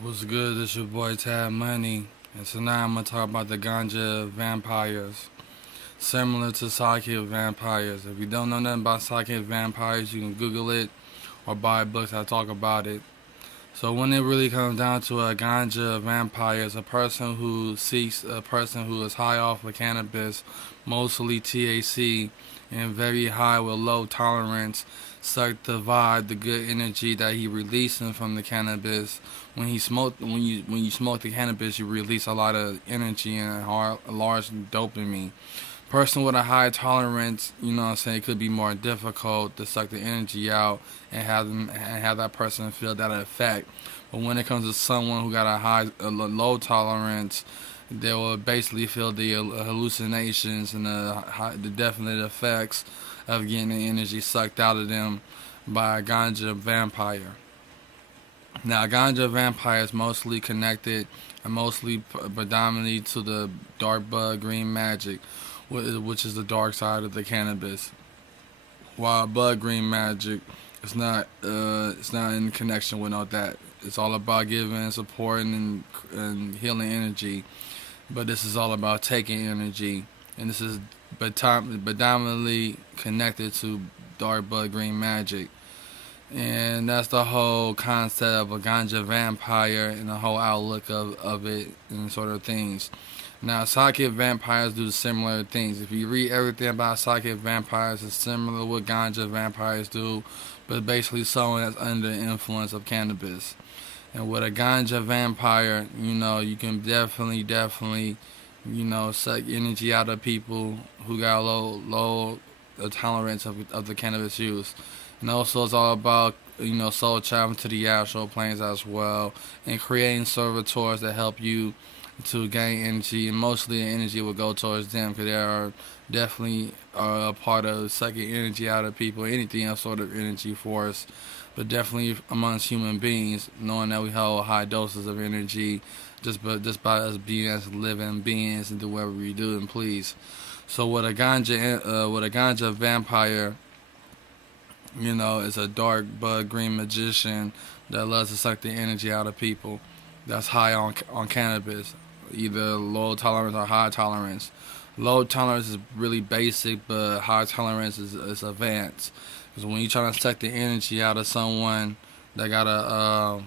What's good? This your boy Tab Money, and tonight I'm gonna talk about the Ganja vampires, similar to Sake vampires. If you don't know nothing about Sake vampires, you can Google it or buy books that talk about it. So when it really comes down to a Ganja vampire, it's a person who seeks a person who is high off of cannabis, mostly THC, and very high with low tolerance, suck the vibe, the good energy that he releasing from the cannabis. When you smoke the cannabis, you release a lot of energy and a large dopamine. Person with a high tolerance, it could be more difficult to suck the energy out and have that person feel that effect. But when it comes to someone who got a low tolerance, they will basically feel the hallucinations and the definite effects of getting the energy sucked out of them by a ganja vampire. Now, ganja vampire is mostly connected and mostly predominantly to the dark bud green magic, which is the dark side of the cannabis. While bud green magic, it's not in connection with all that. It's all about giving, supporting, and healing energy. But this is all about taking energy, and this is predominantly connected to dark bud green magic. And that's the whole concept of a ganja vampire and the whole outlook of it and sort of things. Now, sake vampires do similar things. If you read everything about sake vampires, it's similar to what ganja vampires do, but basically someone that's under the influence of cannabis. And with a ganja vampire, you can definitely, suck energy out of people who got low tolerance of the cannabis use. And also, it's all about soul traveling to the astral planes as well, and creating servitors that help you to gain energy, and mostly the energy will go towards them because they are definitely a part of sucking energy out of people, anything else sort of energy for us, but definitely amongst human beings, knowing that we hold high doses of energy just by us being as living beings and do whatever we do and please. So with a ganja vampire, is a dark bud green magician that loves to suck the energy out of people that's high on cannabis, either low tolerance or high tolerance. Low tolerance is really basic, but high tolerance is advanced. Because when you're trying to suck the energy out of someone that got a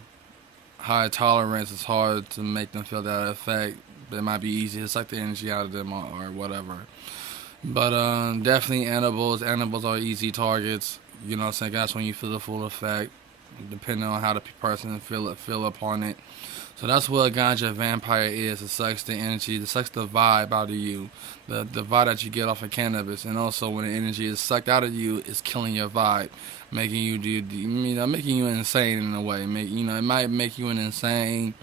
high tolerance, it's hard to make them feel that effect. But it might be easy to suck the energy out of them or whatever. But definitely edibles. Edibles are easy targets. That's when you feel the full effect, depending on how the person feel upon it. So that's what a ganja vampire is. It sucks the energy, it sucks the vibe out of you, the vibe that you get off of cannabis, and also when the energy is sucked out of you, it's killing your vibe, making making you insane in a way. It might make you an insane,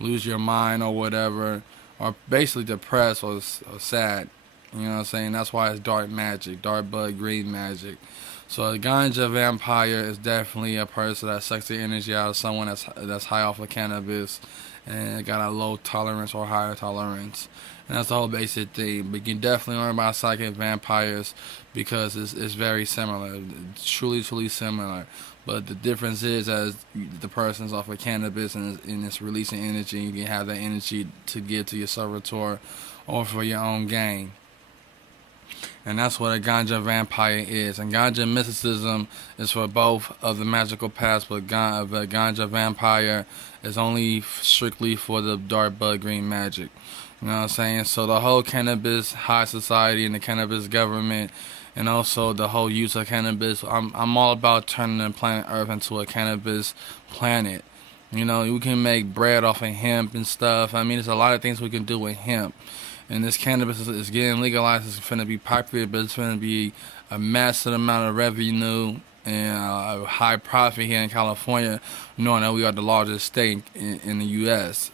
lose your mind or whatever, or basically depressed or sad. That's why it's dark magic, dark bud green magic. So a ganja vampire is definitely a person that sucks the energy out of someone that's high off of cannabis and got a low tolerance or higher tolerance. And that's the whole basic thing. But you can definitely learn about psychic vampires because it's very similar. It's truly similar. But the difference is as the person's off of cannabis and it's releasing energy, you can have that energy to give to your servitor or for your own gain. And that's what a ganja vampire is. And ganja mysticism is for both of the magical paths, but the ganja vampire is only strictly for the dark bud green magic. You know what I'm saying? So the whole cannabis high society and the cannabis government, and also the whole use of cannabis, I'm all about turning the planet Earth into a cannabis planet. We can make bread off of hemp and stuff. I mean, there's a lot of things we can do with hemp. And this cannabis is getting legalized. It's going to be popular, but it's going to be a massive amount of revenue and a high profit here in California, knowing that we are the largest state in the U.S.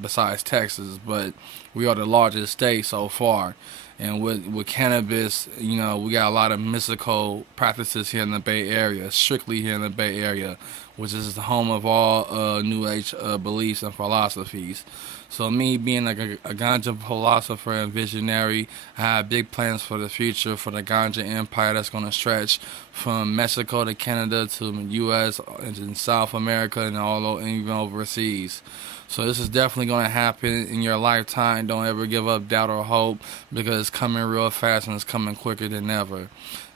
Besides Texas, but we are the largest state so far. And with cannabis, we got a lot of mystical practices here in the Bay Area, strictly here in the Bay Area, which is the home of all New Age beliefs and philosophies. So me being like a ganja philosopher and visionary, I have big plans for the future for the ganja empire that's going to stretch from Mexico to Canada to the U.S. and in South America and and even overseas. So this is definitely going to happen in your lifetime. Don't ever give up doubt or hope, because it's coming real fast and it's coming quicker than ever.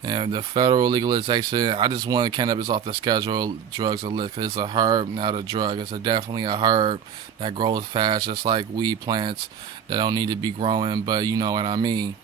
And the federal legalization, I just wanted cannabis off the schedule drugs list, because it's a herb, not a drug. It's definitely a herb that grows fast, just like weed plants that don't need to be growing, but you know what I mean.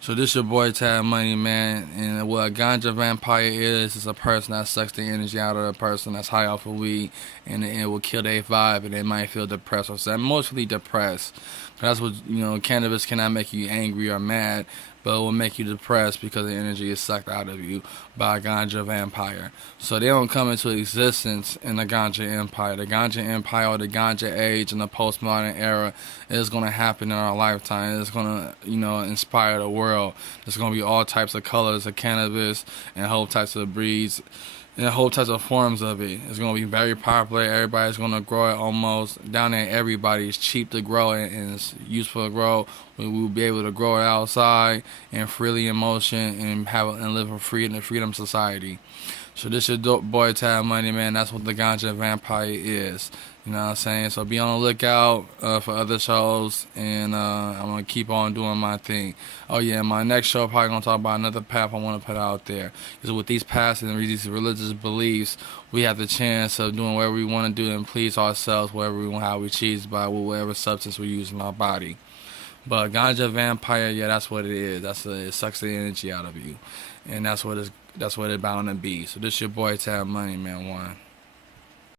So this your boy Tad Money, man, and what a ganja vampire is a person that sucks the energy out of a person that's high off of weed, and it will kill their vibe, and they might feel depressed or emotionally depressed. That's what, cannabis cannot make you angry or mad, but it will make you depressed because the energy is sucked out of you by a ganja vampire. So they don't come into existence in the ganja empire. The ganja empire or the ganja age in the postmodern era is going to happen in our lifetime. It's going to, inspire the world. There's going to be all types of colors of cannabis and whole types of breeds and whole types of forms of it. It's going to be very popular. Everybody's going to grow it almost. Down there, everybody. It's cheap to grow it and it's useful to grow. We will be able to grow it outside and freely in motion and live a free in a freedom society. So this is your boy Tad Money, man. That's what the ganja vampire is. You know what I'm saying? So be on the lookout for other shows, and I'm going to keep on doing my thing. Oh, yeah, my next show probably going to talk about another path I want to put out there. Because with these paths and these religious beliefs, we have the chance of doing whatever we want to do and please ourselves, whatever we want, how we choose, by whatever substance we use in our body. But ganja vampire, yeah, that's what it is. It sucks the energy out of you, and that's what it's bound to be. So this your boy Tad Money, man. One.